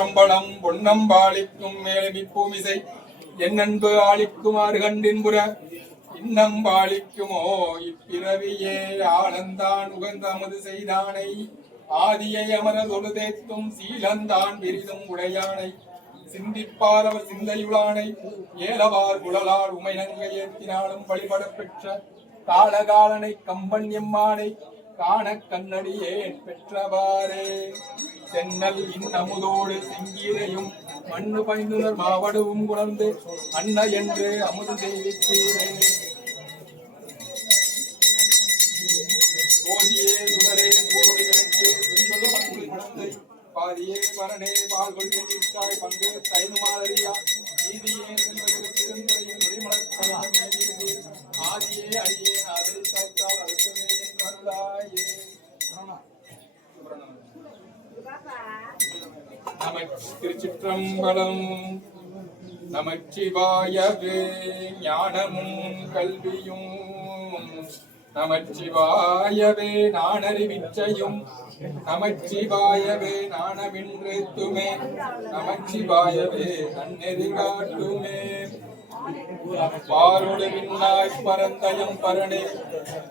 திருச்சிற்றம்பலம் பொன்னம்பாளிக்கும் மேலமி பூமிசை என்னன்பு ஆளிக்குமாறு கண்டின்புற இன்னம்பாளிக்குமோ இப்பிறவியே ஆனந்தான் உகந்த அமது செய்தானை ஆதியை அமர தொழுதேத்தும் சீலந்தான் விரிதும் உடையானை சிந்திப்பார் அவர் சிந்தையுளானை ஏலவார் குழலால் உமைநங்கை ஏற்றினாலும் வழிபட பெற்ற காலகாலனை கம்பன் எம்மானை காண கண்ணடியே பெற்றவாறே சென்னல் இன்னமுதோடு செங்கீரையும் மண்ணு பைந்துனர் மாவடுவும் குணர்ந்து அன்ன என்று அமுது செய்வித்தீரே ஓதியே சுடரே சூழொலிகளுக்கே துரிபல மண்புலி மணந்தை பாதியே மரணே பால்கொள் சென்றிருக்காய் பங்கு தைனு மாதிரியா நீதியே செல்வதற்கு திருந்துறையில் நெறிமலர் ஆதியே அடியே அதை சாய்த்தால் அழுத்தவே வருளாயே திருச்சிற்றம்பலம். நமச்சிவாயவே ஞானமும் கல்வியும் நமச்சிவாயவே நானறிவிச்சையும் நமச்சிவாயவே நாணமின்றேத்துமே நமச்சிவாயவே நன்னெறி காட்டுமே பாரோடு விண்ணாய் பரந்தயம் பரணே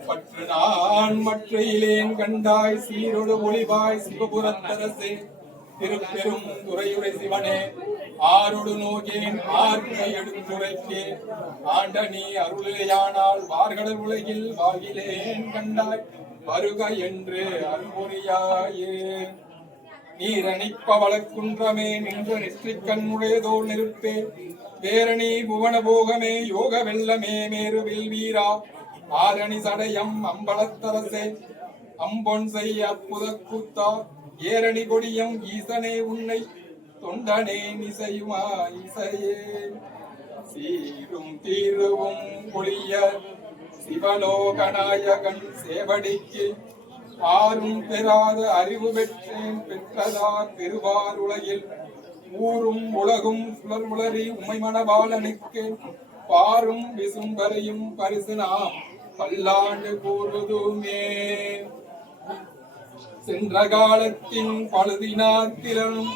பற்று நான் மற்ற இலேன் கண்டாய் சீரோடு ஒளிவாய் சிவபுரத்தரசே திருப்பெரும் துறையுரை சிவனே ஆரோடு நோகேன் ஆர்மை எடுத்துரைக்கே ஆண்ட நீ அருளையானால் வார்கடல் உலகில் வாகிலேன் கண்டாய் வருக என்று அருள்புரியாயே நீரணிப்ப வளர்க்குன்றமே நின்ற நெற்றிக்கண்ணுடையதோர் நெருப்பே வேரணி புவன போகமே யோக வெள்ளமே மேருவில் வீரா ஆரணி சடையம் அம்பலத்தரசே அம்பொன் செய்ய அற்புத கூத்தா ஏரணி கொடியம் ஈசனே உன்னை தொண்டனே இசையுமா இசையே சீரும் தீருவும் பொழிய சிவலோகநாயகன் சேவடிக்கு ஆரும் பெறாத அறிவு பெற்றேன் பெற்றதார் பெறுவார் உலகில் ஊரும் உலகும் சுழல் உளறி உமை மணவாளனுக்கு பாரும் விசும்பரையும் பரிசு நாம் பல்லாண்டு கூறுதுமே சென்ற காலத்தின் பழுதினாத்திரனும்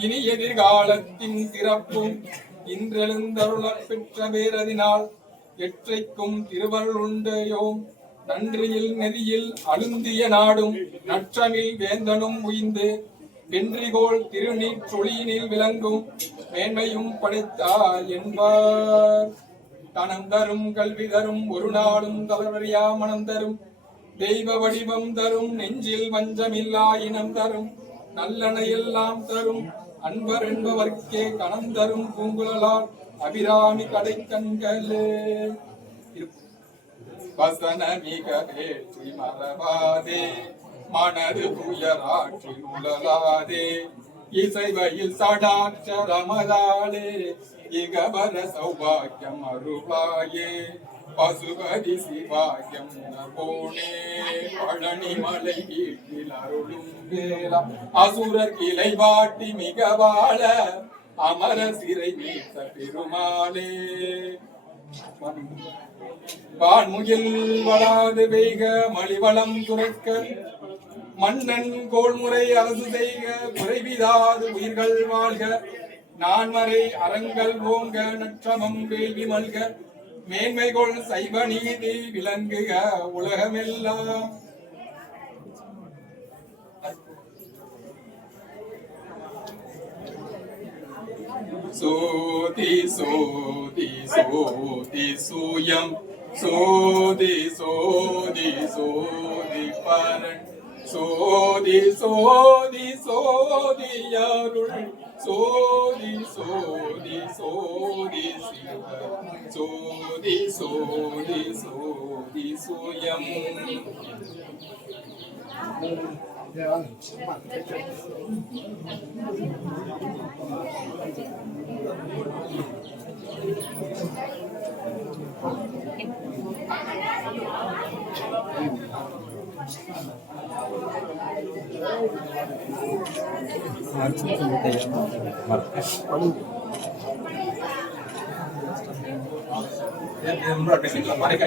இனி எதிர்காலத்தின் சிறப்பும் இன்றெழுந்தருள பெற்ற வேரதினால் எற்றைக்கும் திருவருள் உண்டையோம் நன்றியில் நெறியில் அழுந்திய நாடும் நற்றமில் வேந்தனும் உய்ந்து வென்றிகோள் திருநீர் சொலியினில் விளங்கும் மேன்மையும் படைத்தார் என்பார் தனம் தரும் கல்வி தரும் ஒரு நாளும் தளவறியா மனம் தரும் தெய்வ வடிவம் தரும் நெஞ்சில் வஞ்சமில்லா இனம் தரும் நல்லன எல்லாம் தரும் அன்பர் என்பவர்க்கே கணம் தரும் பூங்குழலால் அபிராமி கடை கண்களே வசன மிக வேற்றி மறவாதே மனது துயராற்றி உழலாதே இசைவையில் சடாட்சரமதாலே இகவர சௌபாக்கியம் அருளாயே பசுபதி சிவாக்கியம் போனே பழனி மலை வீட்டில் அருளும் வேலா அசுரர் கிளை வாட்டி மிக வாழ அமர சிறை மீட்ட பெருமாளே வான்முகில் வளாது வெய்க மலிவளம் துரைக்க மன்னன் கோள்முறை அரசு செய்க குறைவிதாது உயிர்கள் வாழ்க நான்மறை அறங்கள் ஓங்க நற்றமம் வேள்வி மல்க மேன்மைகொள் சைவ நீதி விளங்குக உலகமெல்லாம் சோதி சோதி சோதி சூயம் சோதி சோதி சோதி பரன் சோதி சோதி சோதி அருள் சோதி சோதி சோதி சிவ சோதி சோதி சோதி சூயம் Mereka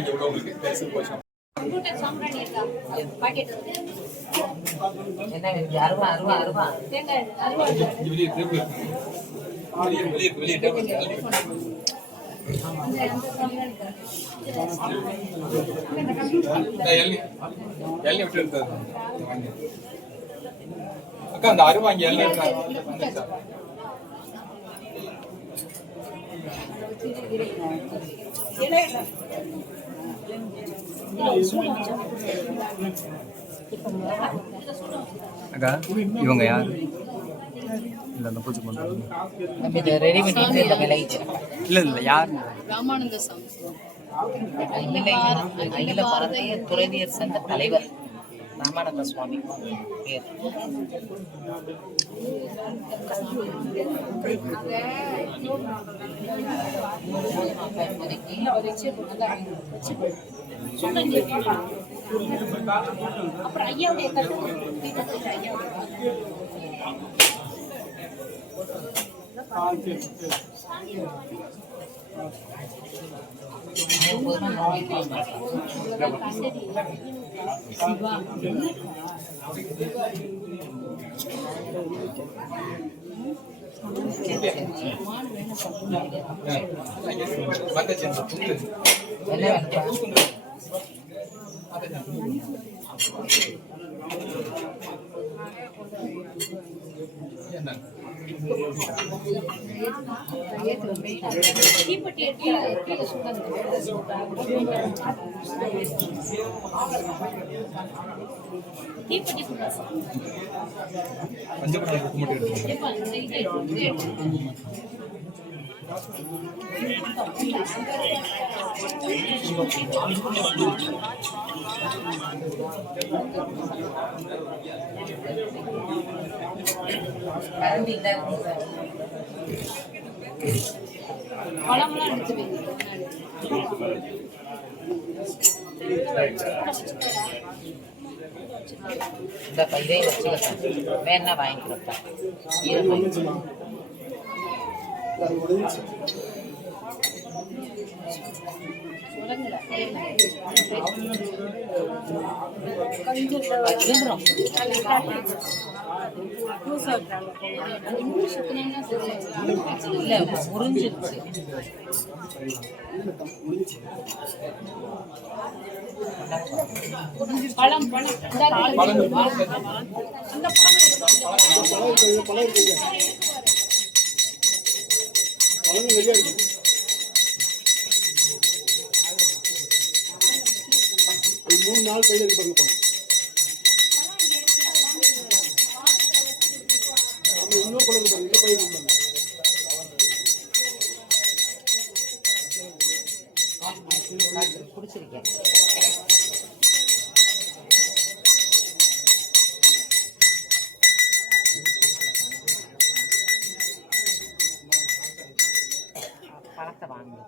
அக்கா அந்த அருவாங்க எல்லாம் அக்கா இவங்க யார் இல்லை அந்த பூஜை பண்ணுறாங்க இல்லை இல்லை யார் ராமானந்த சாமி அகில பாரதிய துறவியர் சங்க தலைவர் ராமானந்த சுவாமி பேர். அப்புறம் ஐயாவுடைய பழமெல்லாம் எடுத்து வைங்க. இந்த இதை வச்சுக்கிட்டேன் வேணா வாங்கி கொடுத்தேன். இல்ல முறிஞ்சிருச்சு. பழம் பழம் அந்த மூணு நாள் கையில் இருப்பாங்க. இன்னொரு பழம் இருப்பாங்க. இந்த பையன் பிடிச்சிருக்கேன். பழத்தை வாங்க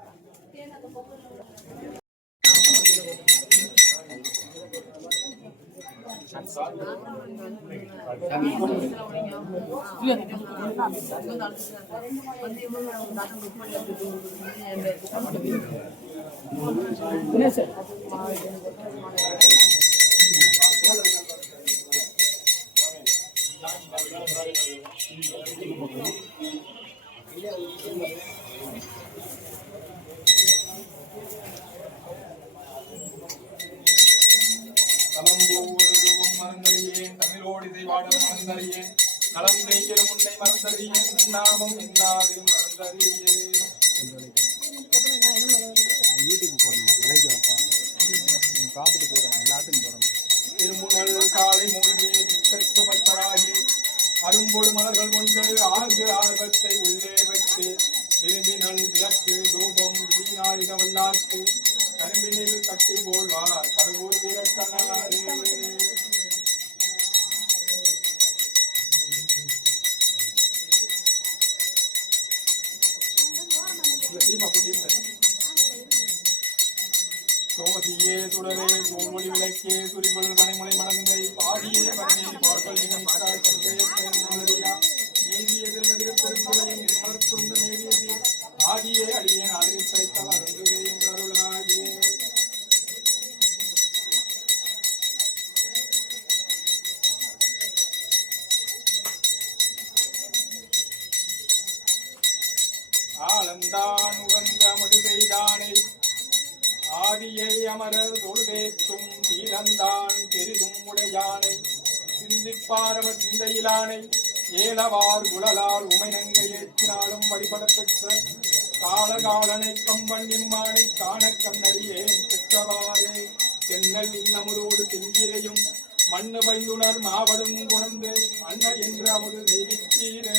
தமிழோடு இசைவாடும் மறந்தறியேன் நலம் நெய்கிற முன்னை மறந்தறியேன் நாமம் என்னாவில் மறந்தறியேன். யூடியூப் போடணுமா நினைக்கிறப்பா பார்த்துட்டு போயிடலாம் எல்லாத்தையும் போடணும். திருமுனல் காலை மூழ்கி சித்தற்கு பத்தராகி அரும்பொடு மலர்கள் கொண்டு ஆறு ஆர்வத்தை உள்ளே வைத்து திரும்பினல் விளக்கு தூபம் வீணாயுத வல்லாக்கு கரும்பினில் கட்டி போல்வார் கருவூர் வீரத்தனாரே. சோதியே சுடரே சோமொழி விளக்கே சுரிபொருள் பனைமுலை மணந்தை பாடியே பரணி பார்க்கல் நிகழ்ச்சாய் சந்தையத்தேன் மலரியா நீதிய செல்வதில் பெரும்புறையின் நிர்மலத்துண்டு நேரியதி ஆதியே அடியேன் ஆதரித்தல் அருந்துவே என்றருளாயே. இளந்தான் உகந்த மது செய்தானை ஆதியை அமரர் தொழுதேத்தும் இளந்தான் பெரிதும் உடையானை சிந்திப்பாரவ சிந்தையிலானை ஏலவார் குழலால் உமைநங்கை ஏற்றினாலும் வழிபட பெற்ற காலகாலனை கம்பன் இம்மானை காண கண்ணறியேன் பெற்றவாறே தென்னல் இன்னமுதோடு தெங்கிரையும் மண்ணு பைந்துணர் மாவடும் குணந்து அன்ன என்று அமுது நெய்வித்தீரே.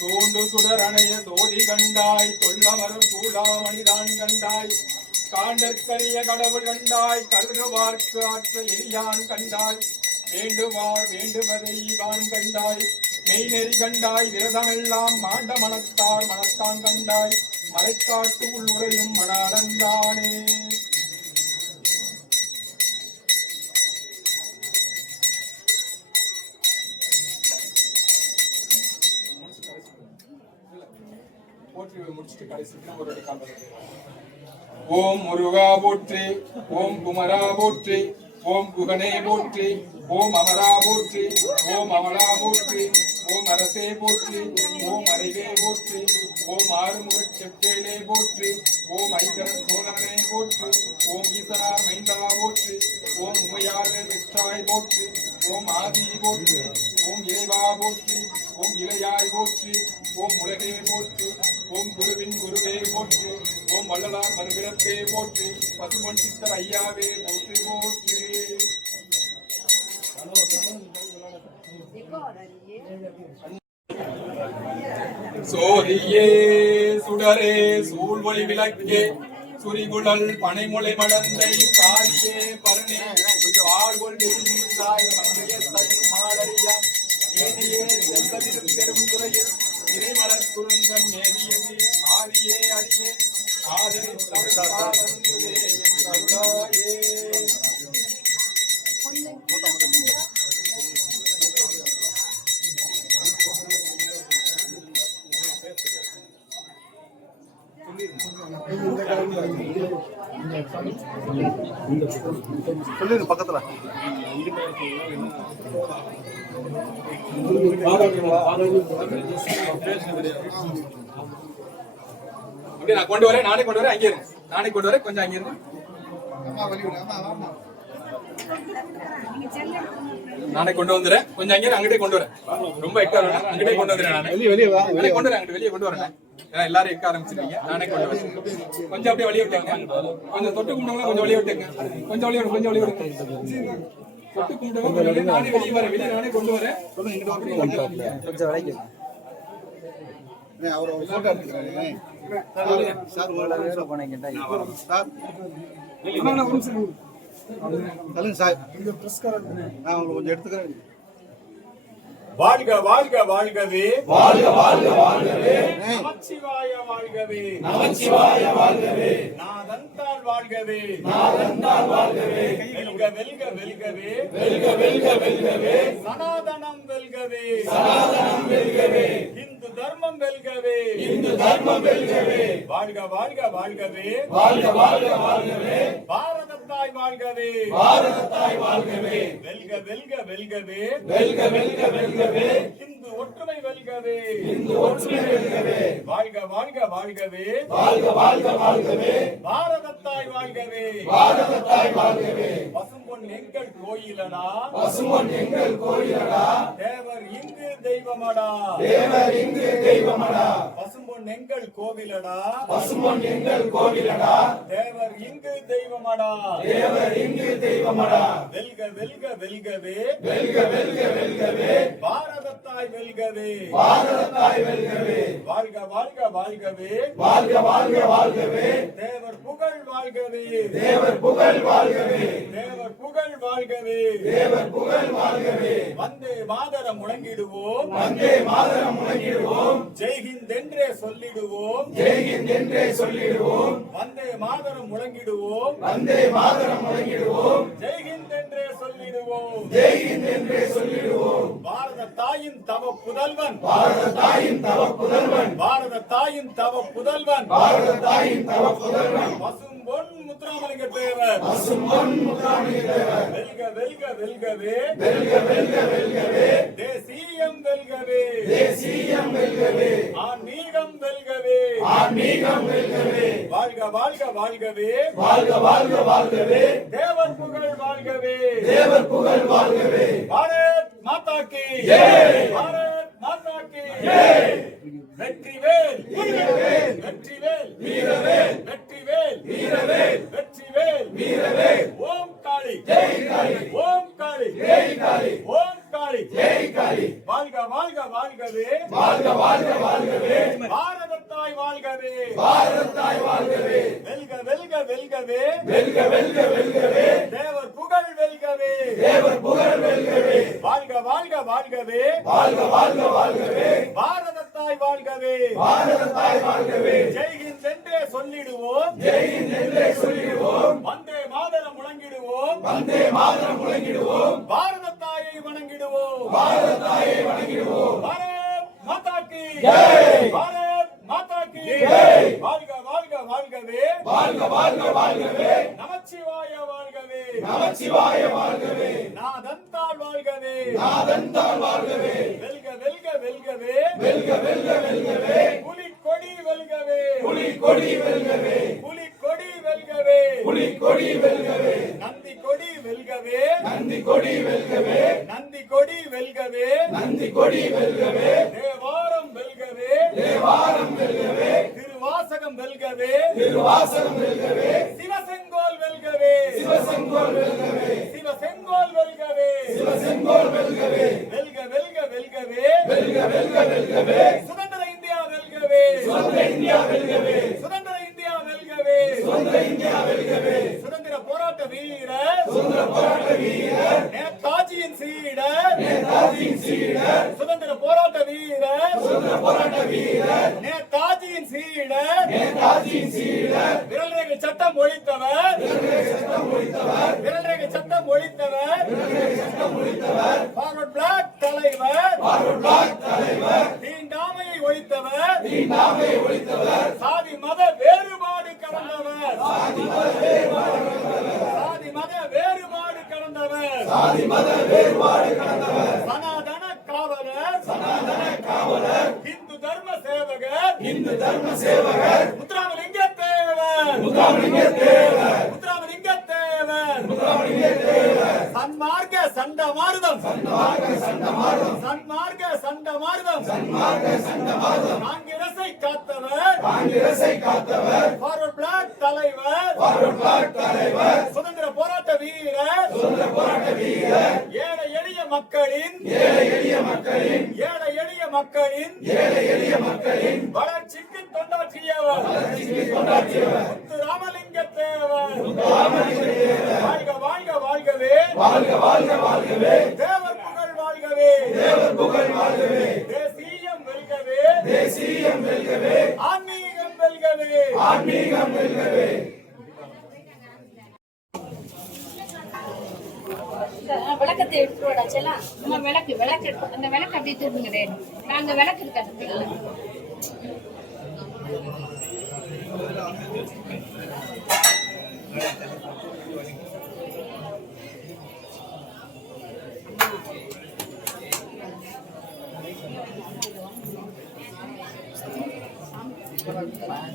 தோண்டு சுடரணைய சோதி கண்டாய் தொல்லமரும் சூடாமணிதான் கண்டாய் காண்டற்கரிய கடவுள் கண்டாய் கருதுவார்க்கு ஆற்ற எரியான் கண்டாய் வேண்டுவார் வேண்டுவதை வான் கண்டாய் மெய்நெறி கண்டாய் விரதமெல்லாம் மாண்ட மனத்தார் மனத்தான் கண்டாய் மறைக்காட்டு உள்ளுரையும் மணாளந்தானே. ஓம் முருகா போற்றி, ஓம் குமரா போற்றி, ஓம் குகனே போற்றி, ஓம் அமரா போற்றி, ஓம் அமலா போற்றி, ஓம் அரசே போற்றி, ஓம் அறிவே போற்றி, ஓம் ஆறுமுகச் செவ்வேளே போற்றி, ஓம் ஐங்கரன் சோதரனே போற்றி, ஓம் ஈசனார் மைந்தா போற்றி, ஓம் உமையாளே வெற்றாய் போற்றி, ஓம் ஆதி போற்றி, ஓம் இறைவா போற்றி, ஓம் இளையாய் போற்றி, ஓம் உலகே போற்றி, ஓம் குருவின் குருவே போற்றி, ஓம் வள்ளலார் மறுபிறப்பே போற்றி, பசுமன் சித்தர் ஐயாவே போற்றி போற்றி. சோதியே சுடரே சூழ்வொளி விளக்கே சுரிகுழல் பனைமுளை மடந்தை காரியே பரணே வாழ்வொள் நெறிந்தாய் மங்கையத்தை மாடறியா நீதியே செல்வதிருப்பெரும் துறையில் இறைமலர் குருந்தம் மேவியது ஆரியே அரியே ஆதரித்தே என்றாயே. சொல்லிடு பக்கத்துல அப்படியே நான் கொண்டு வரேன், நானே கொண்டு வரேன், அங்கே இருக்கு, நானே கொண்டு வரேன், கொஞ்சம் அங்கே இருக்கு, நானே கொண்டு வந்துறேன், கொஞ்சம் அங்கே அங்கிட்டே கொண்டு வரேன், ரொம்ப எக்கா வேணாம், அங்கிட்டே கொண்டு வந்துறேன், நானே வெளியே கொண்டு வரேன், அங்கிட்டு வெளியே கொண்டு வரேன், ஏன்னா எல்லாரும் எக்க ஆரம்பிச்சிருக்கீங்க, நானே கொண்டு வரேன், கொஞ்சம் அப்படியே வழிய விட்டாங்க, கொஞ்சம் தொட்டு கும்பிட்டவங்க கொஞ்சம் வழிய விட்டுங்க, கொஞ்சம் வழிய விடு, கொஞ்சம் வழிய விடுங்க, தொட்டு கும்பிட்டவங்க நானே வெளியே வரேன், வெளியே நானே கொண்டு வரேன், கொஞ்சம் விலைக்கு அவர் போட்டோ எடுத்துக்கிறாங்க சார். ஒரு போனீங்க சார் சொல்லுங்க சார், நான் உங்களுக்கு கொஞ்சம் எடுத்துக்கிறேன். வாழ்க வாழ்க வாழ்கவே, வாழ்க வாழ்க வாழ்கவே, நமச்சிவாய வாழ்கவே, நமச்சிவாய வாழ்கவே, நாதந்தாள் வாழ்கவே, நாதந்தாள் வாழ்கவே, வெல்க வெல்க வெல்கவே, வெல்க வெல்க வெல்கவே, சனாதனம் வெல்கவே, சனாதனம் வெல்கவே, இந்து தர்மம் வெல்கவே, இந்து தர்மம் வெல்கவே, வாழ்க வாழ்க வாழ்கவே, வாழ்க வாழ்க வாழ்கவே, பாரதத்தாய் வாழ்கவே, பாரதத்தாய் வாழ்கவே, வெல்க வெல்க வெல்கவே, வெல்க வெல்க வெல்கவே, இந்து ஒற்றுமை வெல்கவே, இந்து ஒற்றுமை வெல்கவே, வாழ்க வாழ்க வாழ்கவே, வாழ்க வாழ்க வாழ்கவே, பாரதத்தாய் வாழ்கவே பசும்பொன் எங்கள் கோயிலடா தேவர் இங்கு தெய்வமடா பசும்பொன் எங்கள் கோவிலடா தேவர் இங்கு தெய்வமடா வெல்க வெல்க வெல்கவே பாரதத்தாய் வெல்கவே வாழ்க வாழ்க வாழ்கவே தேவர் புகழ் வாழ்கவே தேவர் புகழ் வாழ்கவே வந்தே மாதரம் முழங்கிடுவோம் ஜெய்ஹிந்த் என்றே சொல்லிடுவோம் வந்தே மாதரம் முழங்கிடுவோம் ஜெய்ஹிந்த் என்றே சொல்லிடுவோம் பாரத தாயின் தவ புதல்வன் பசும்பொன் முத்துராமலிங்க தேவர் வெல்க வெல்க வெல்கவே தேசியம் வெல்கவே ஆன்மீகம் வெல்கவே வாழ்க வாழ்க வாழ்கவே தேவர் புகழ் வாழ்கவே பாரத் மாதா கி பாரத் மாதா கி வெற்றிவேல் ஓம் காளி ஓம் காளி வாழ்க வாழ்க வாழ்கவே பாரதத்தாய் வாழ்கவே வெல்க வெல்க வெல்கவே தேவர் புகழ் வெல்கவே வாழ்க வாழ்க வாழ்கவே பாரதத்தாய் வாழ்கவே ஜெய்ஹிந்த் என்றே சொல்லிடுவோம் வந்தே மாதரம் முழங்கிடுவோம் பாரதத்தாயை வணங்கிடுவோம் பாரத் மாதா கி பாரத் மாதா கி வாழ்க வாழ்க வாழ்கவே நமச்சிவாய வாழ்கவே நாதந்தாள் வாழ்கவே வெல்க வெல்க வெல்கவே புலிக்கொடி வெல்கவே நந்தி கொடி வெல்கவே தேவாரம் வெல்கவே திருவாசகம் வெல்கவே சிவசெங்கோல் வெல்கவே வெல்க வெல்க வெல்கவே சுதந்திர இந்தியா வெல்கவே சுதந்திர போராட்ட வீரர் நேதாஜியின் சீடர் சுதந்திர போராட்ட வீரர் நேதாஜியின் சீடர் விரல்ரேகை சட்டம் ஒழித்தவர் ஃபார்வர்ட் பிளாக் தலைவர் தீண்டாமையை ஒழித்தவர் சாதி மத வேறுபாடு கடந்தவர் சனாதன காவலர் இந்து தர்ம சேவகர் முத்துராமலிங்க தேவர் சன்மார்க்க சண்டமாருதம் காங்கிரஸை காத்தவர் ஃபார்வர்ட் பிளாக் தலைவர் சுதந்திர போராட்ட வீரர் ஏழை எளிய மக்களின் வளர்ச்சிக்கு தொண்டாற்றியவர் முத்துராமலிங்க தேவர் வாழ்க வாழ்க வாழ்கவே தேவர் புகழ் வாழ்கவே தேசியம் வெல்கவே ஆன்மீகம் வெல்கவே விளக்கத்தை எடுத்துடா செல்லாம் நம்ம விளக்கு அந்த விளக்கு அப்படியே திரும்புங்க நாங்க விளக்கு இருக்காது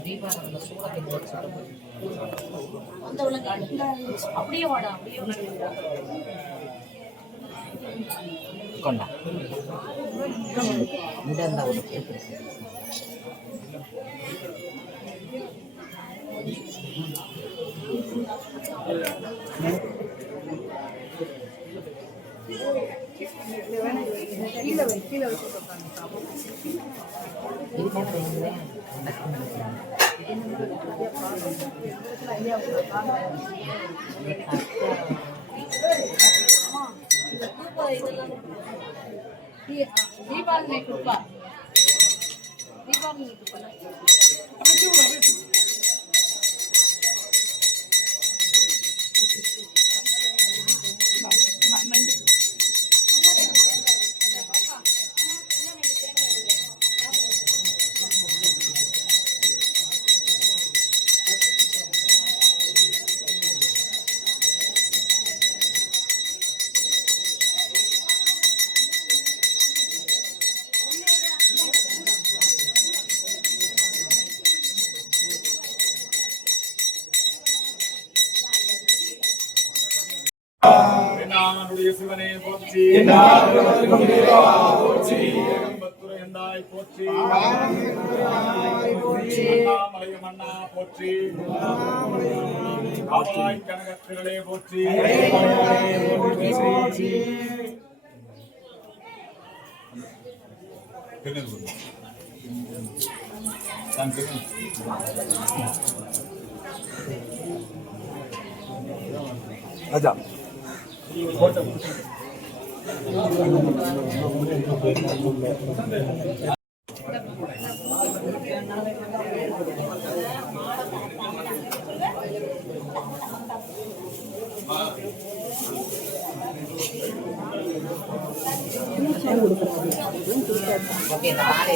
தீபாவளி சூழல் அந்த விளக்கு அப்படியே வாடா, அப்படியே வாடா. கொண்டா இந்த அந்த ஒரு தீபாவளி கொடுப்பா, தீபாவளி கொடுப்பா. என்னாருடைய சிவனே போற்றி, ஏகம்பத்துரை எந்தாய் போற்றி, அண்ணாமலை மன்னா போற்றி, காவாய் கனகத்திரளே போற்றி. ராஜா ஓகே இந்த மாலை